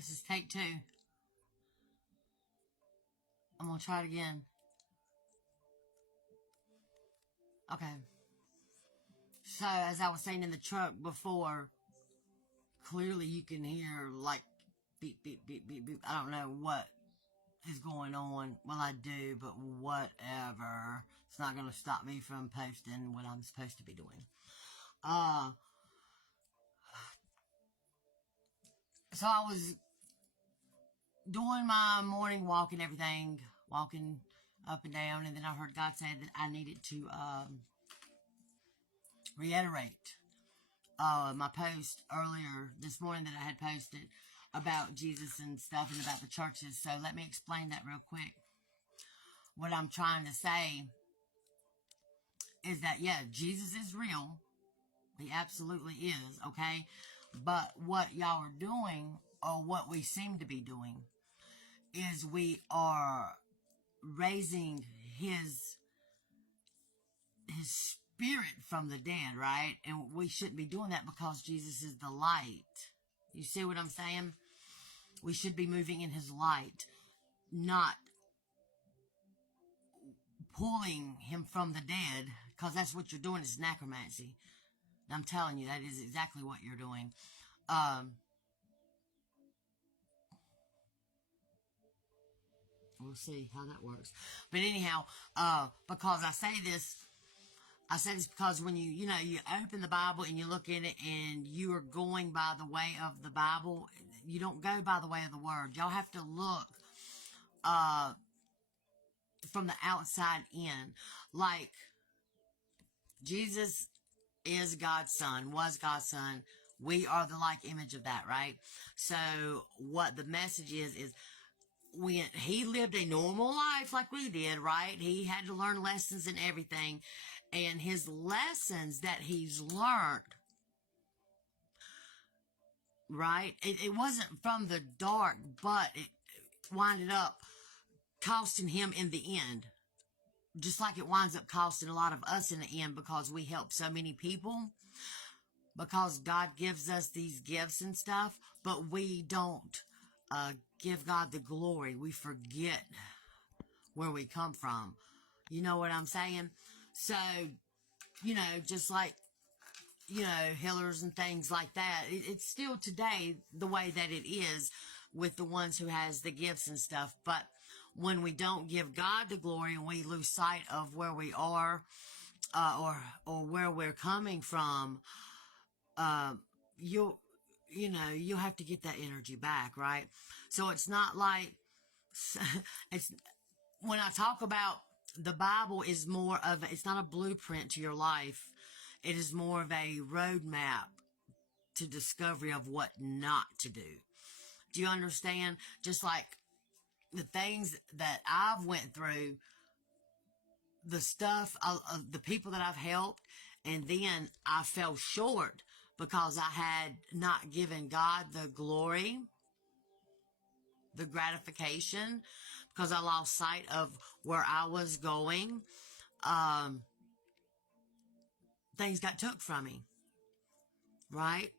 This is take 2. I'm going to try it again. Okay. So, as I was saying in the truck before, clearly you can hear like beep, beep, beep, beep, beep. I don't know what is going on. Well, I do, but whatever. It's not going to stop me from posting what I'm supposed to be doing. So I was doing my morning walk and everything, walking up and down, and then I heard God say that I needed to reiterate my post earlier this morning that I had posted about Jesus and stuff and about the churches. So let me explain that real quick. What I'm trying to say is that, yeah, Jesus is real. He absolutely is, okay? But what y'all are doing, or what we seem to be doing, is we are raising his spirit from the dead, right? And we shouldn't be doing that because Jesus is the light. You see what I'm saying? We should be moving in his light, not pulling him from the dead, because that's what you're doing. Is necromancy. I'm telling you, that is exactly what you're doing. We'll see how that works. But anyhow, because I say this because when you open the Bible and you look in it and you are going by the way of the Bible, you don't go by the way of the Word. Y'all have to look from the outside in. Like, Jesus is God's son, was God's son. We are the like image of that, right? So what the message is when he lived a normal life like we did, right? He had to learn lessons and everything. And his lessons that he's learned, right? It wasn't from the dark, but it winded up costing him in the end. Just like it winds up costing a lot of us in the end, because we help so many people. Because God gives us these gifts and stuff, but we don't give God the glory. We forget where we come from. You know what I'm saying? So, just like, healers and things like that, it's still today the way that it is with the ones who has the gifts and stuff. But when we don't give God the glory and we lose sight of where we are, or where we're coming from, you'll have to get that energy back, right? So it's not like, it's, when I talk about the Bible is more of, it's not a blueprint to your life. It is more of a roadmap to discovery of what not to do. Do you understand? Just like the things that I've went through, the stuff, the people that I've helped, and then I fell short because I had not given God the glory, the gratification, because I lost sight of where I was going. Things got took from me, right?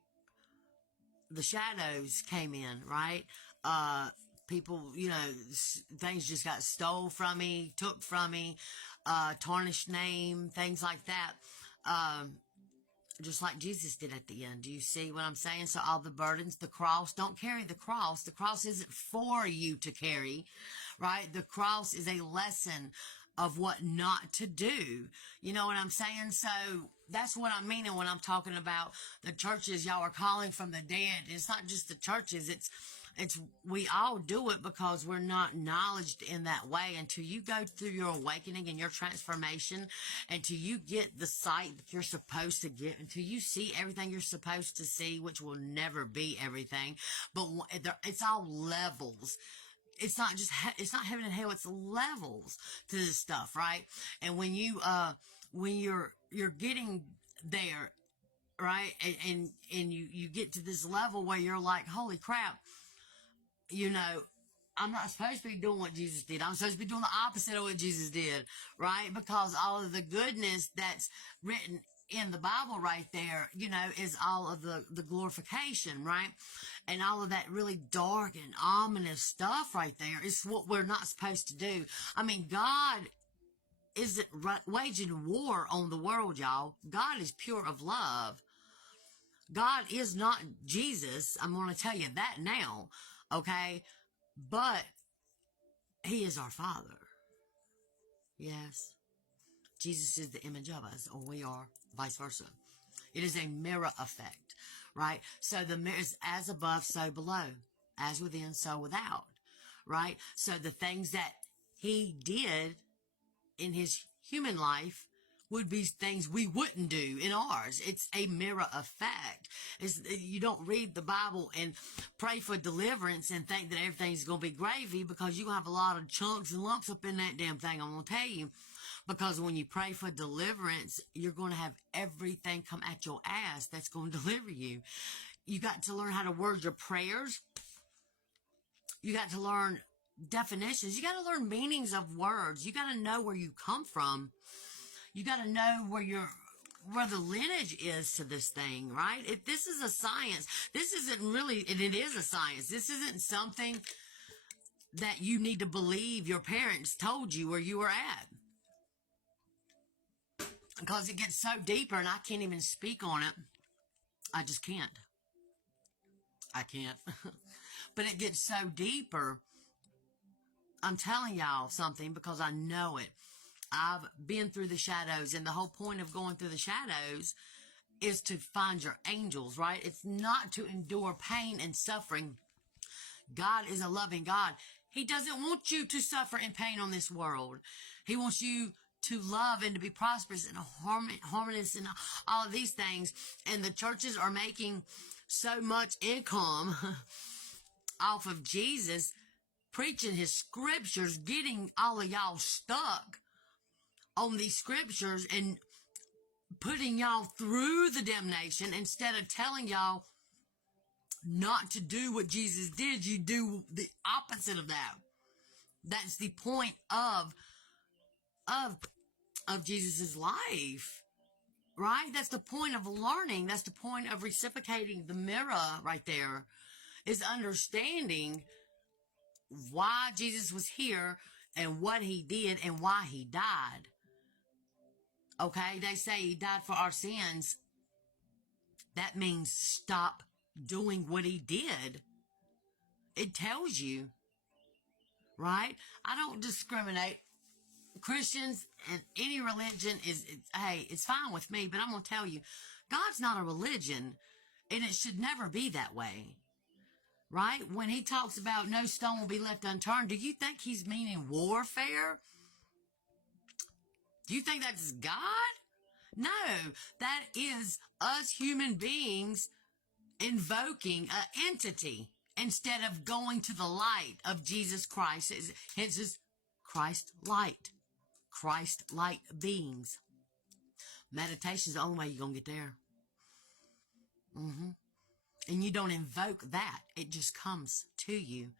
The shadows came in, right? People, things just got stole from me, took from me, tarnished name, things like that. Just like Jesus did at the end. Do you see what I'm saying? So all the burdens, the cross, don't carry the cross. The cross isn't for you to carry, right? The cross is a lesson of what not to do. You know what I'm saying? So that's what I'm meaning when I'm talking about the churches y'all are calling from the dead. It's not just the churches. It's we all do it because we're not knowledged in that way. Until you go through your awakening and your transformation, until you get the sight that you're supposed to get, until you see everything you're supposed to see, which will never be everything, but it's all levels. It's not just, it's not heaven and hell, it's levels to this stuff, right? And when you're getting there, right? And you get to this level where you're like, holy crap, I'm not supposed to be doing what Jesus did. I'm supposed to be doing the opposite of what Jesus did, right? Because all of the goodness that's written in the Bible right there, you know, is all of the glorification, right? And all of that really dark and ominous stuff right there is what we're not supposed to do. I mean, God isn't waging war on the world, y'all. God is pure of love. God is not Jesus. I'm going to tell you that now, okay? But he is our Father. Yes. Jesus is the image of us, or we are, vice versa. It is a mirror effect, right? So the mirror is as above, so below, as within, so without, right? So the things that he did in his human life would be things we wouldn't do in ours. It's a mirror effect. You don't read the Bible and pray for deliverance and think that everything's going to be gravy, because you're going to have a lot of chunks and lumps up in that damn thing, I'm going to tell you. Because when you pray for deliverance, you're going to have everything come at your ass that's going to deliver you. You got to learn how to word your prayers. You got to learn definitions. You got to learn meanings of words. You got to know where you come from. You got to know where the lineage is to this thing, right? If this is a science, this isn't really, and it is a science. This isn't something that you need to believe your parents told you where you were at. Because it gets so deeper, and I can't even speak on it. I just can't. I can't. But it gets so deeper. I'm telling y'all something because I know it. I've been through the shadows, and the whole point of going through the shadows is to find your angels, right? It's not to endure pain and suffering. God is a loving God. He doesn't want you to suffer in pain on this world. He wants you to love and to be prosperous and harmonious and all of these things. And the churches are making so much income off of Jesus preaching his scriptures, getting all of y'all stuck on these scriptures and putting y'all through the damnation instead of telling y'all not to do what Jesus did. You do the opposite of that. That's the point of Jesus's life, right? That's the point of learning. That's the point of reciprocating the mirror right there, is understanding why Jesus was here and what he did and why he died. Okay, they say he died for our sins. That means stop doing what he did. It tells you, right? I don't discriminate. Christians and any religion hey, it's fine with me, but I'm going to tell you, God's not a religion, and it should never be that way, right? When he talks about no stone will be left unturned, do you think he's meaning warfare? Do you think that's God? No, that is us human beings invoking an entity instead of going to the light of Jesus Christ. Hence is Christ light. Christ-like beings. Meditation is the only way you're going to get there. And you don't invoke that. It just comes to you.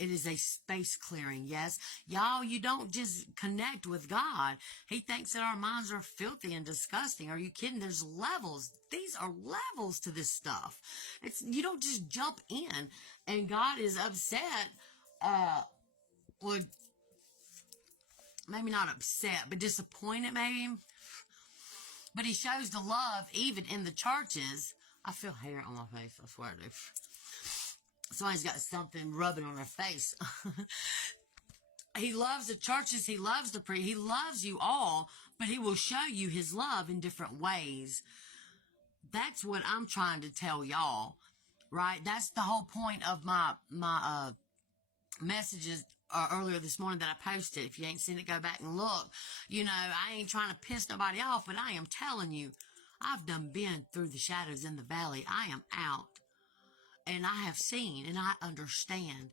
It is a space clearing, yes. Y'all, you don't just connect with God. He thinks that our minds are filthy and disgusting. Are you kidding? There's levels. These are levels to this stuff. You don't just jump in. And God is upset, maybe not upset, but disappointed maybe. But he shows the love even in the churches. I feel hair on my face, I swear to. Somebody's got something rubbing on their face. He loves the churches. He loves the priest. He loves you all, but he will show you his love in different ways. That's what I'm trying to tell y'all, right? That's the whole point of my messages earlier this morning that I posted. If you ain't seen it, go back and look. You know, I ain't trying to piss nobody off, but I am telling you, I've done been through the shadows in the valley. I am out. And I have seen and I understand.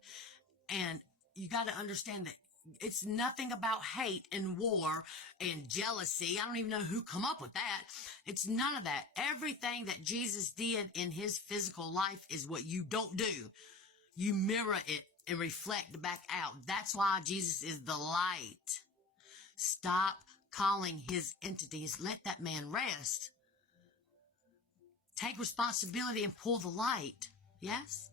And you got to understand that it's nothing about hate and war and jealousy. I don't even know who come up with that. It's none of that. Everything that Jesus did in his physical life is what you don't do. You mirror it and reflect back out. That's why Jesus is the light. Stop calling his entities, let that man rest. Take responsibility and pull the light. Yes?